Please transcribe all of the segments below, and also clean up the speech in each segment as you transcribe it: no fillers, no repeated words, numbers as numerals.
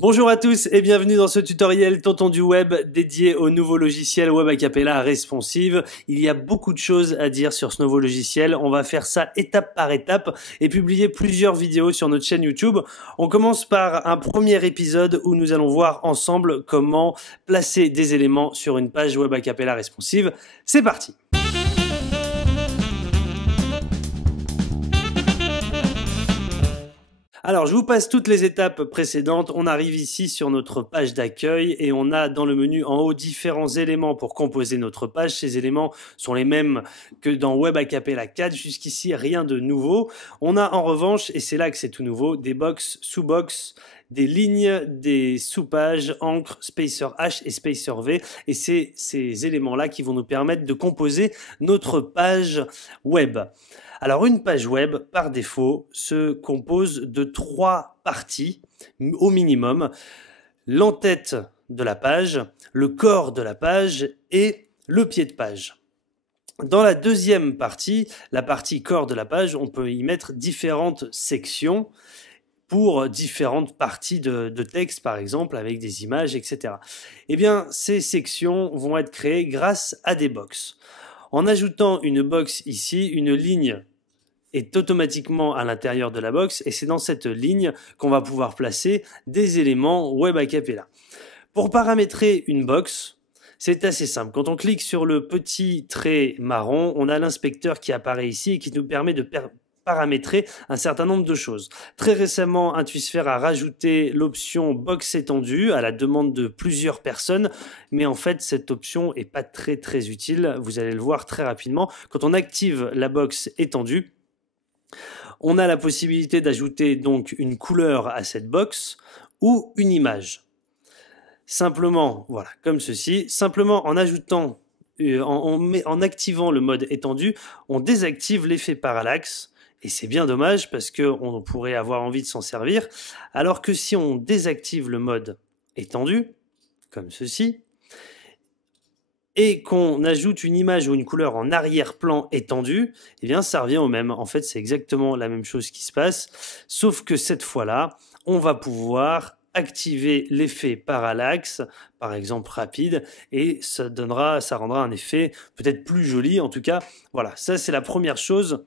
Bonjour à tous et bienvenue dans ce tutoriel Tonton du Web dédié au nouveau logiciel Web Acapella Responsive. Il y a beaucoup de choses à dire sur ce nouveau logiciel. On va faire ça étape par étape et publier plusieurs vidéos sur notre chaîne YouTube. On commence par un premier épisode où nous allons voir ensemble comment placer des éléments sur une page Web Acapella Responsive. C'est parti! Alors, je vous passe toutes les étapes précédentes. On arrive ici sur notre page d'accueil et on a dans le menu en haut différents éléments pour composer notre page. Ces éléments sont les mêmes que dans Web Acapella 4. Jusqu'ici, rien de nouveau. On a en revanche, et c'est là que c'est tout nouveau, des box, sous-box, des lignes, des sous-pages, encre, spacer H et spacer V. Et c'est ces éléments-là qui vont nous permettre de composer notre page web. Alors une page web, par défaut, se compose de 3 parties au minimum. L'entête de la page, le corps de la page et le pied de page. Dans la deuxième partie, la partie corps de la page, on peut y mettre différentes sections pour différentes parties de texte, par exemple, avec des images, etc. Eh bien, ces sections vont être créées grâce à des box. En ajoutant une box ici, une ligne est automatiquement à l'intérieur de la box et c'est dans cette ligne qu'on va pouvoir placer des éléments Web Acapella. Pour paramétrer une box, c'est assez simple. Quand on clique sur le petit trait marron, on a l'inspecteur qui apparaît ici et qui nous permet de paramétrer un certain nombre de choses. Très récemment, Intuisphere a rajouté l'option box étendue à la demande de plusieurs personnes, mais en fait, cette option est pas très utile. Vous allez le voir très rapidement. Quand on active la box étendue, on a la possibilité d'ajouter donc une couleur à cette box ou une image. Simplement, voilà, comme ceci. Simplement en ajoutant, en activant le mode étendu, on désactive l'effet parallaxe. Et c'est bien dommage parce qu'on pourrait avoir envie de s'en servir. Alors que si on désactive le mode étendu, comme ceci, et qu'on ajoute une image ou une couleur en arrière-plan étendu, eh bien ça revient au même. En fait, c'est exactement la même chose qui se passe, sauf que cette fois-là, on va pouvoir activer l'effet parallaxe, par exemple rapide, et ça rendra un effet peut-être plus joli. En tout cas, voilà, ça c'est la première chose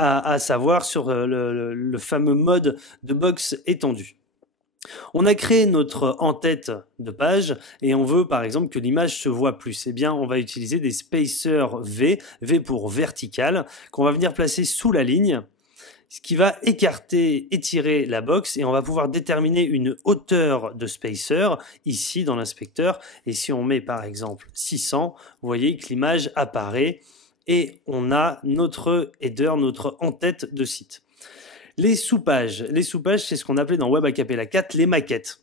à savoir sur le fameux mode de box étendu. On a créé notre en-tête de page et on veut par exemple que l'image se voit plus. Eh bien, on va utiliser des spacers V, V pour vertical, qu'on va venir placer sous la ligne, ce qui va étirer la box et on va pouvoir déterminer une hauteur de spacer ici dans l'inspecteur. Et si on met par exemple 600, vous voyez que l'image apparaît et on a notre header, notre en-tête de site. Les sous-pages, c'est ce qu'on appelait dans Web Acapella 4 les maquettes.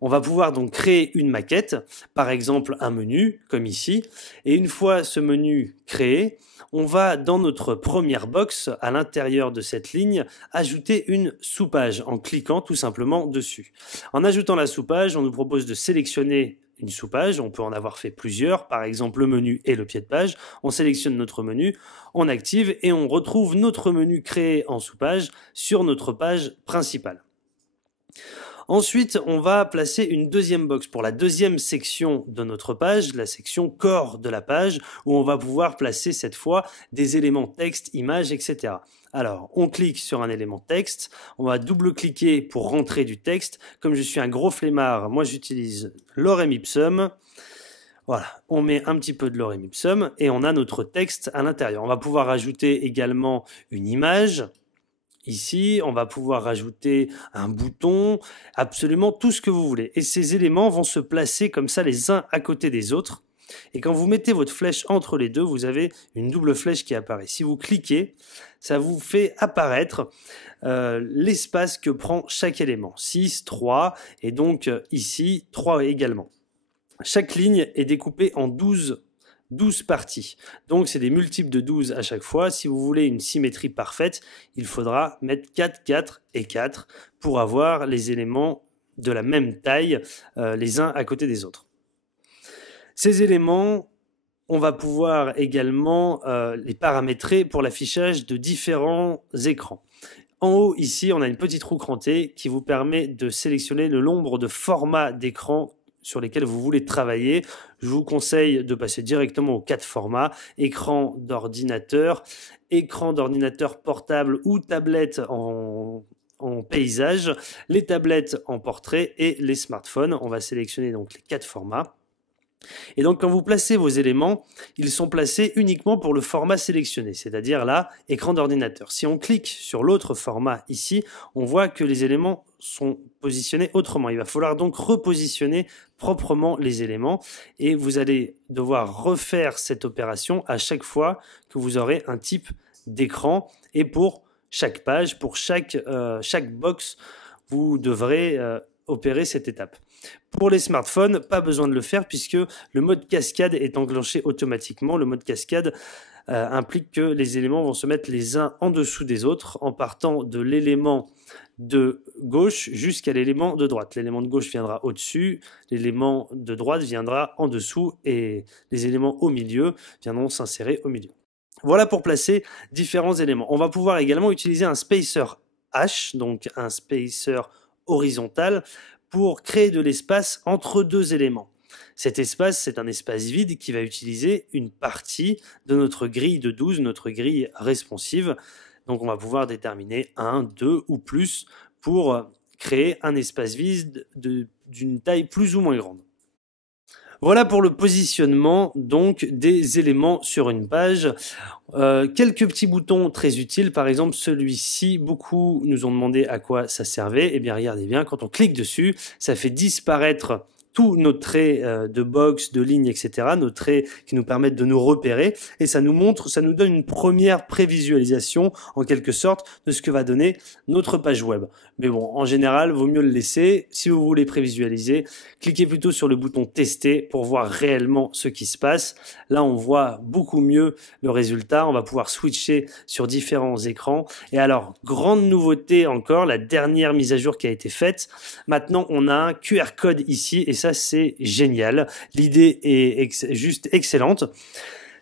On va pouvoir donc créer une maquette, par exemple un menu, comme ici, et une fois ce menu créé, on va dans notre première box, à l'intérieur de cette ligne, ajouter une sous-page en cliquant tout simplement dessus. En ajoutant la sous-page, on nous propose de sélectionner une sous-page, on peut en avoir fait plusieurs, par exemple le menu et le pied de page. On sélectionne notre menu, on active et on retrouve notre menu créé en sous-page sur notre page principale. Ensuite, on va placer une deuxième box pour la deuxième section de notre page, la section corps de la page, où on va pouvoir placer cette fois des éléments texte, images, etc. Alors, on clique sur un élément texte, on va double-cliquer pour rentrer du texte. Comme je suis un gros flemmard, moi j'utilise Lorem Ipsum. Voilà, on met un petit peu de Lorem Ipsum et on a notre texte à l'intérieur. On va pouvoir ajouter également une image. Ici, on va pouvoir rajouter un bouton, absolument tout ce que vous voulez. Et ces éléments vont se placer comme ça les uns à côté des autres. Et quand vous mettez votre flèche entre les deux, vous avez une double flèche qui apparaît. Si vous cliquez, ça vous fait apparaître l'espace que prend chaque élément. 6, 3 et donc ici 3 également. Chaque ligne est découpée en 12 parties. Donc c'est des multiples de 12 à chaque fois. Si vous voulez une symétrie parfaite, il faudra mettre 4, 4 et 4 pour avoir les éléments de la même taille les uns à côté des autres. Ces éléments, on va pouvoir également les paramétrer pour l'affichage de différents écrans. En haut, ici, on a une petite roue crantée qui vous permet de sélectionner le nombre de formats d'écran sur lesquels vous voulez travailler. Je vous conseille de passer directement aux 4 formats: écran d'ordinateur portable ou tablette en paysage, les tablettes en portrait et les smartphones. On va sélectionner donc les 4 formats. Et donc quand vous placez vos éléments, ils sont placés uniquement pour le format sélectionné, c'est-à-dire là, écran d'ordinateur. Si on clique sur l'autre format ici, on voit que les éléments sont positionnés autrement. Il va falloir donc repositionner proprement les éléments et vous allez devoir refaire cette opération à chaque fois que vous aurez un type d'écran, et pour chaque page, pour chaque box, vous devrez opérer cette étape. Pour les smartphones, pas besoin de le faire puisque le mode cascade est enclenché automatiquement. Le mode cascade implique que les éléments vont se mettre les uns en dessous des autres en partant de l'élément de gauche jusqu'à l'élément de droite. L'élément de gauche viendra au-dessus, l'élément de droite viendra en dessous et les éléments au milieu viendront s'insérer au milieu. Voilà pour placer différents éléments. On va pouvoir également utiliser un spacer H, donc un spacer horizontal, pour créer de l'espace entre 2 éléments. Cet espace, c'est un espace vide qui va utiliser une partie de notre grille de 12, notre grille responsive. Donc on va pouvoir déterminer 1, 2 ou plus pour créer un espace vide d'une taille plus ou moins grande. Voilà pour le positionnement donc des éléments sur une page. Quelques petits boutons très utiles, par exemple celui-ci, beaucoup nous ont demandé à quoi ça servait. Eh bien regardez bien, quand on clique dessus, ça fait disparaître tous nos traits de box, de ligne, etc., nos traits qui nous permettent de nous repérer, et ça nous montre, ça nous donne une première prévisualisation en quelque sorte de ce que va donner notre page web. Mais bon, en général, vaut mieux le laisser. Si vous voulez prévisualiser, cliquez plutôt sur le bouton tester pour voir réellement ce qui se passe. Là, on voit beaucoup mieux le résultat. On va pouvoir switcher sur différents écrans. Et alors, grande nouveauté encore, la dernière mise à jour qui a été faite. Maintenant, on a un QR code ici et ça, c'est génial. L'idée est juste excellente.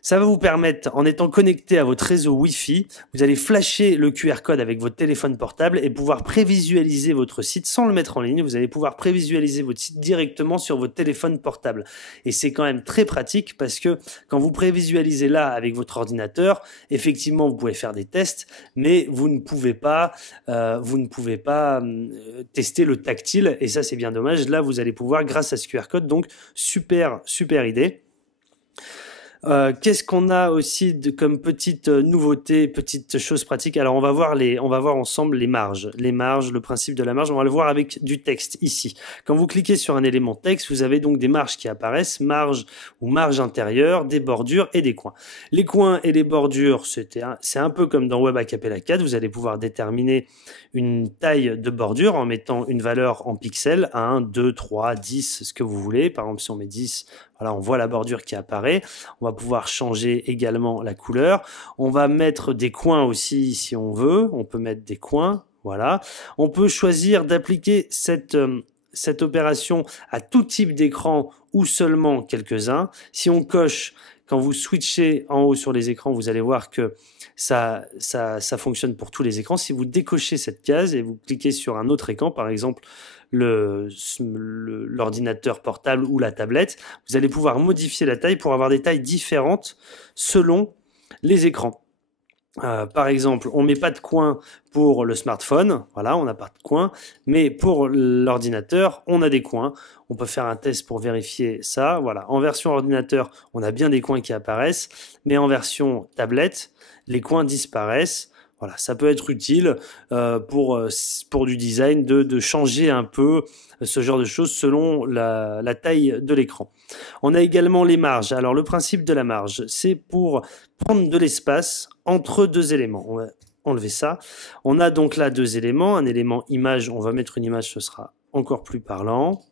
Ça va vous permettre, en étant connecté à votre réseau Wi-Fi, vous allez flasher le QR code avec votre téléphone portable et pouvoir prévisualiser votre site sans le mettre en ligne. Vous allez pouvoir prévisualiser votre site directement sur votre téléphone portable. Et c'est quand même très pratique parce que quand vous prévisualisez là avec votre ordinateur, effectivement, vous pouvez faire des tests, mais vous ne pouvez pas tester le tactile. Et ça, c'est bien dommage. Là, vous allez pouvoir grâce à ce QR code. Donc, super idée. Qu'est-ce qu'on a aussi comme petite nouveauté, petite chose pratique? Alors on va voir ensemble les marges. Les marges, le principe de la marge, on va le voir avec du texte ici. Quand vous cliquez sur un élément texte, vous avez donc des marges qui apparaissent, marge ou marge intérieure, des bordures et des coins. Les coins et les bordures, c'est un peu comme dans Web Acapella 4, vous allez pouvoir déterminer une taille de bordure en mettant une valeur en pixels, 1, 2, 3, 10, ce que vous voulez. Par exemple, si on met 10, voilà, on voit la bordure qui apparaît. On va pouvoir changer également la couleur. On va mettre des coins aussi si on veut. On peut mettre des coins, voilà. On peut choisir d'appliquer cette opération à tout type d'écran ou seulement quelques-uns. Si on coche, quand vous switchez en haut sur les écrans, vous allez voir que ça fonctionne pour tous les écrans. Si vous décochez cette case et vous cliquez sur un autre écran, par exemple l'ordinateur portable ou la tablette, vous allez pouvoir modifier la taille pour avoir des tailles différentes selon les écrans. Par exemple, on met pas de coin pour le smartphone, voilà, on n'a pas de coin, mais pour l'ordinateur, on a des coins. On peut faire un test pour vérifier ça, voilà. En version ordinateur, on a bien des coins qui apparaissent, mais en version tablette, les coins disparaissent. Voilà, ça peut être utile pour du design de changer un peu ce genre de choses selon la taille de l'écran. On a également les marges. Alors le principe de la marge, c'est pour prendre de l'espace entre 2 éléments. On va enlever ça. On a donc là 2 éléments. Un élément image, on va mettre une image, ce sera encore plus parlant.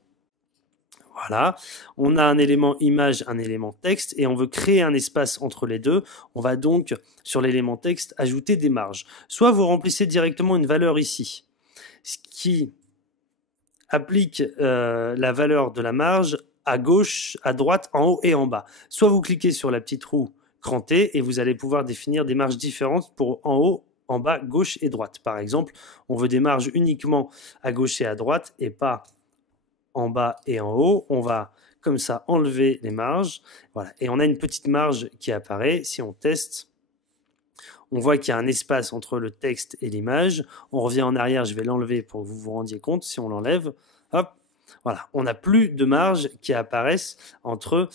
Voilà, on a un élément image, un élément texte et on veut créer un espace entre les deux. On va donc, sur l'élément texte, ajouter des marges. Soit vous remplissez directement une valeur ici, ce qui applique la valeur de la marge à gauche, à droite, en haut et en bas. Soit vous cliquez sur la petite roue crantée et vous allez pouvoir définir des marges différentes pour en haut en bas, gauche et droite. Par exemple, on veut des marges uniquement à gauche et à droite et pas en bas et en haut. On va comme ça enlever les marges. Voilà. Et on a une petite marge qui apparaît. Si on teste, on voit qu'il y a un espace entre le texte et l'image. On revient en arrière, je vais l'enlever pour que vous vous rendiez compte. Si on l'enlève, hop, voilà, on n'a plus de marge qui apparaissent entre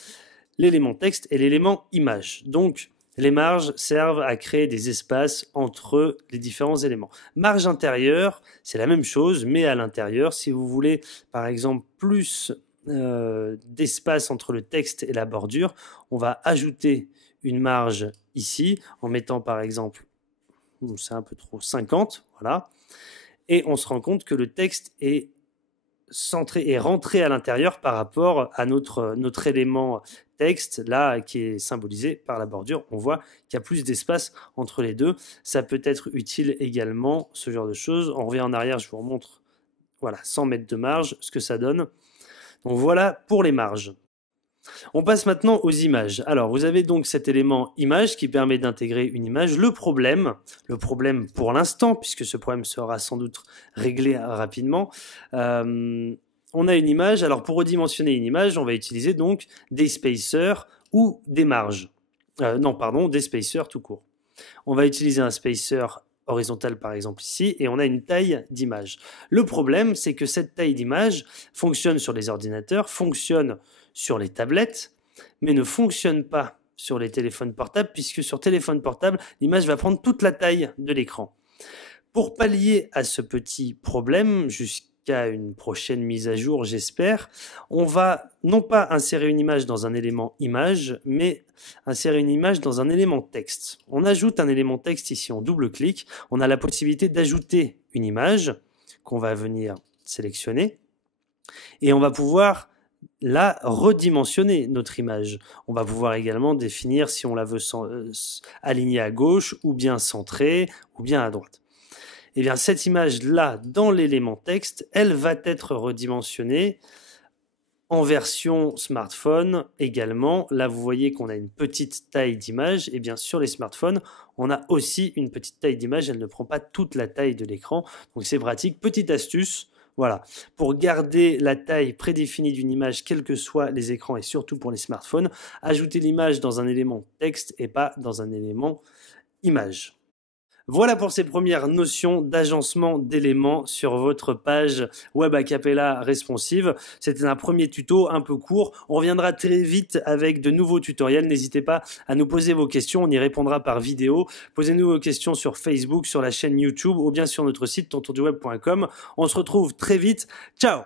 l'élément texte et l'élément image. Donc, les marges servent à créer des espaces entre les différents éléments. Marge intérieure, c'est la même chose, mais à l'intérieur, si vous voulez, par exemple, plus d'espace entre le texte et la bordure, on va ajouter une marge ici, en mettant par exemple, c'est un peu trop, 50, voilà, et on se rend compte que le texte est centré et rentré à l'intérieur par rapport à notre élément texte, là, qui est symbolisé par la bordure. On voit qu'il y a plus d'espace entre les deux. Ça peut être utile également, ce genre de choses. On revient en arrière, je vous remontre, voilà, 100 mètres de marge, ce que ça donne. Donc voilà pour les marges. On passe maintenant aux images. Alors, vous avez donc cet élément image qui permet d'intégrer une image. Le problème pour l'instant, puisque ce problème sera sans doute réglé rapidement, on a une image. Alors, pour redimensionner une image, on va utiliser donc des spacers ou des marges. Des spacers tout court. On va utiliser un spacer horizontal par exemple ici, et on a une taille d'image. Le problème, c'est que cette taille d'image fonctionne sur les ordinateurs, fonctionne sur les tablettes, mais ne fonctionne pas sur les téléphones portables, puisque sur téléphone portable, l'image va prendre toute la taille de l'écran. Pour pallier à ce petit problème, jusqu'à une prochaine mise à jour, j'espère, on va non pas insérer une image dans un élément image, mais insérer une image dans un élément texte. On ajoute un élément texte ici, on double-clique, on a la possibilité d'ajouter une image qu'on va venir sélectionner, et on va pouvoir là redimensionner notre image. On va pouvoir également définir si on la veut alignée à gauche, ou bien centrée, ou bien à droite. Et bien cette image-là, dans l'élément texte, elle va être redimensionnée en version smartphone également. Là, vous voyez qu'on a une petite taille d'image. Et bien sur les smartphones, on a aussi une petite taille d'image. Elle ne prend pas toute la taille de l'écran. Donc c'est pratique. Petite astuce, voilà, pour garder la taille prédéfinie d'une image, quels que soient les écrans et surtout pour les smartphones, ajoutez l'image dans un élément texte et pas dans un élément image. Voilà pour ces premières notions d'agencement d'éléments sur votre page Web Acapella responsive. C'était un premier tuto un peu court. On reviendra très vite avec de nouveaux tutoriels. N'hésitez pas à nous poser vos questions. On y répondra par vidéo. Posez-nous vos questions sur Facebook, sur la chaîne YouTube ou bien sur notre site tontonduweb.com. On se retrouve très vite. Ciao!